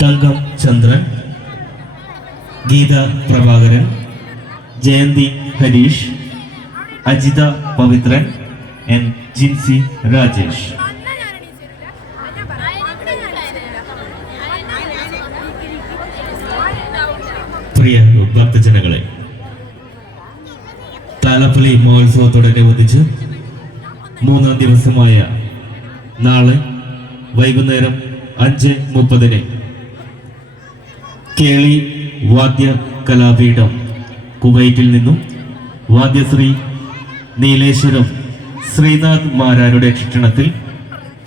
തങ്കം ചന്ദ്രൻ, Geetha Prabhakaran, Jayanti Harish, Ajitha Pavithran, N Jincy Rajesh. പ്രിയ ഭക്തജനങ്ങളെ, താലപ്പൊലി മഹോത്സവത്തോടനുബന്ധിച്ച് 3-ാം ദിവസമായ നാളെ വൈകുന്നേരം 5:30 കേളി വാദ്യ കലാപീഠം കുവൈറ്റിൽ നിന്നും വാദ്യശ്രീ നീലേശ്വരം ശ്രീനാഥ് മാരാരുടെ ക്ഷണത്തിൽ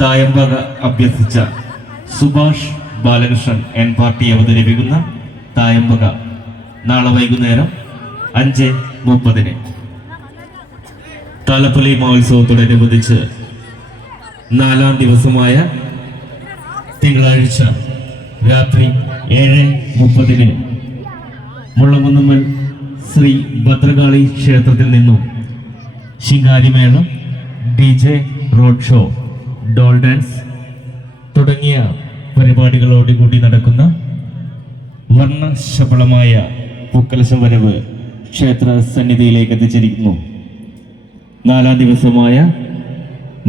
തായമ്പക അഭ്യസിച്ച സുഭാഷ് ബാലകൃഷ്ണൻ എൻ പാർട്ടി അവതരിപ്പിക്കുന്ന തായമ്പക നാളെ വൈകുന്നേരം 5:30. താലപ്പൊലി മഹോത്സവത്തോടനുബന്ധിച്ച് 4-ാം ദിവസമായ തിങ്കളാഴ്ച രാത്രി 7:30 മുള്ളംകുന്നമ്മൽ ശ്രീ ഭദ്രകാളി ക്ഷേത്രത്തിൽ നിന്നും Shinkarimelam, DJ road show, doll dance തുടങ്ങിയ പരിപാടികളോടുകൂടി നടക്കുന്ന വർണ്ണശബളമായ പൂക്കലശം വരവ് ക്ഷേത്ര സന്നിധിയിലേക്ക് എത്തിച്ചിരിക്കുന്നു. 4-ാം ദിവസമായ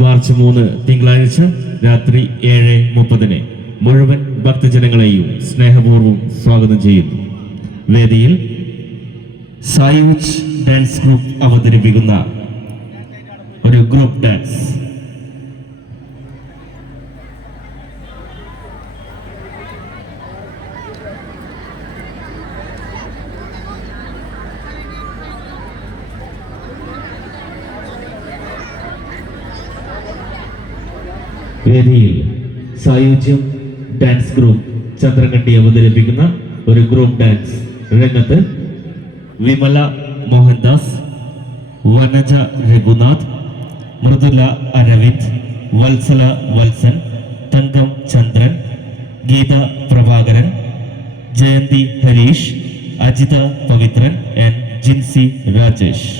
മാർച്ച് 3 തിങ്കളാഴ്ച രാത്രി 7:30 മുഴുവൻ ഭക്തജനങ്ങളെയും സ്നേഹപൂർവ്വം സ്വാഗതം ചെയ്യുന്നു. വേദിയിൽ സായൂജ് ഡാൻസ് ഗ്രൂപ്പ് അവതരിപ്പിക്കുന്ന ഒരു ഗ്രൂപ്പ് ഡാൻസ്. വേദിയിൽ സായുജ്യം ഡാൻസ് ഗ്രൂപ്പ് ചന്ദ്രകണ്ടി അവതരിപ്പിക്കുന്ന ഒരു ഗ്രൂപ്പ് ഡാൻസ്. രംഗത്ത് വിമല മോഹൻദാസ്, വനജ രഘുനാഥ്, മൃദുല അരവിന്ദ്, വത്സല വത്സൻ, തങ്കം ചന്ദ്രൻ, ഗീത പ്രഭാകരൻ, ജയന്തി ഹരീഷ്, അജിത പവിത്രൻ, എൻ ജിൻസി രാജേഷ്.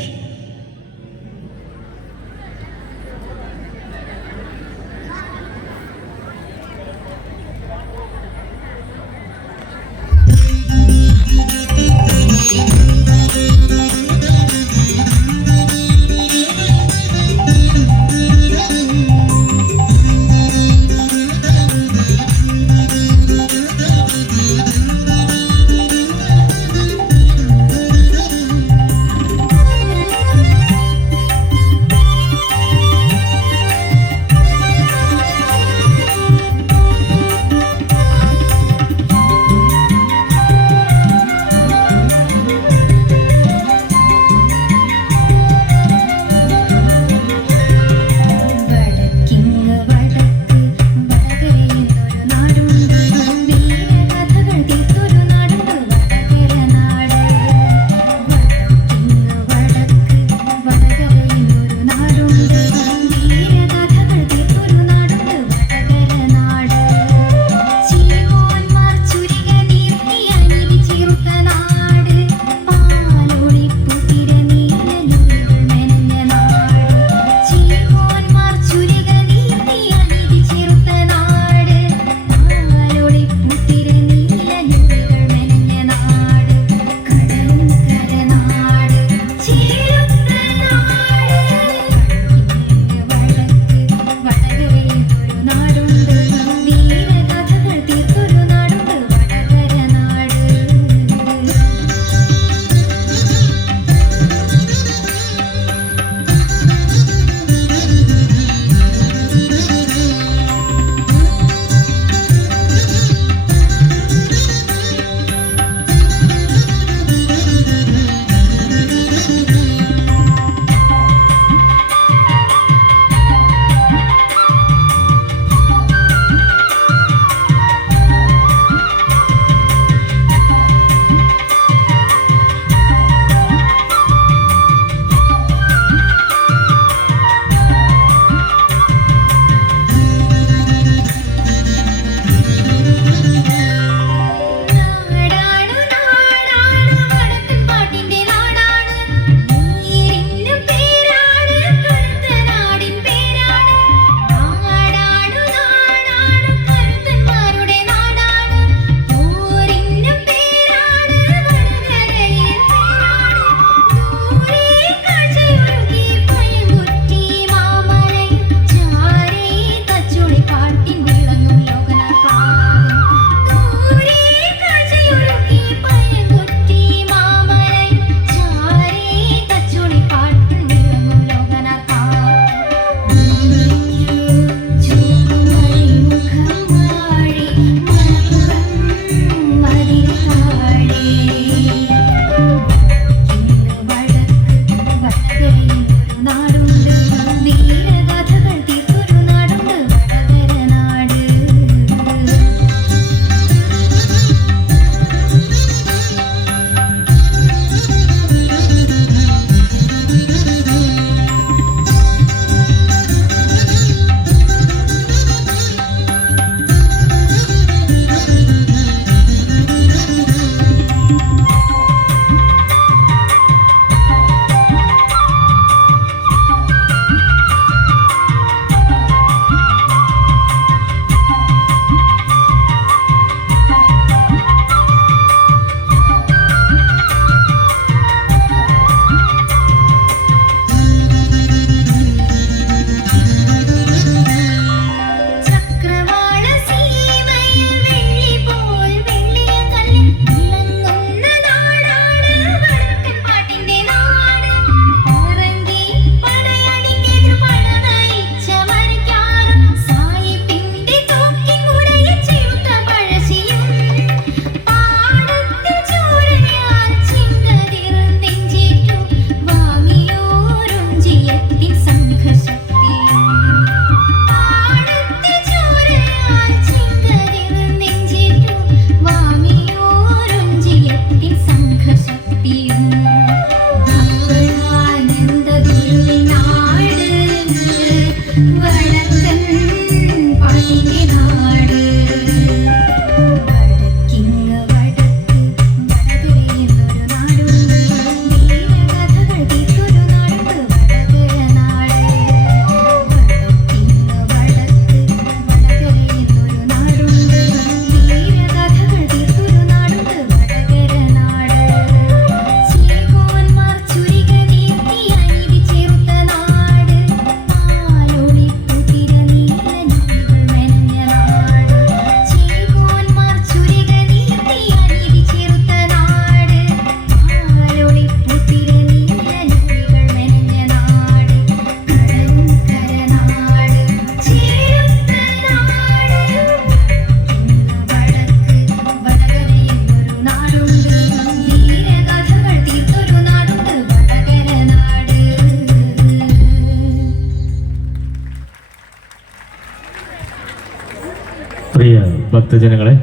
ഭക്തജനങ്ങളെ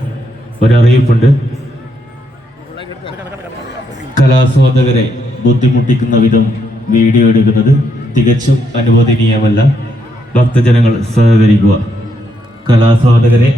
ഒരറിയിപ്പുണ്ട്. കലാസ്വാദകരെ ബുദ്ധിമുട്ടിക്കുന്ന വിധം വീഡിയോ എടുക്കുന്നത് തികച്ചും അനുവദനീയമല്ല. ഭക്തജനങ്ങൾ സഹകരിക്കുക. കലാസ്വാദകരെ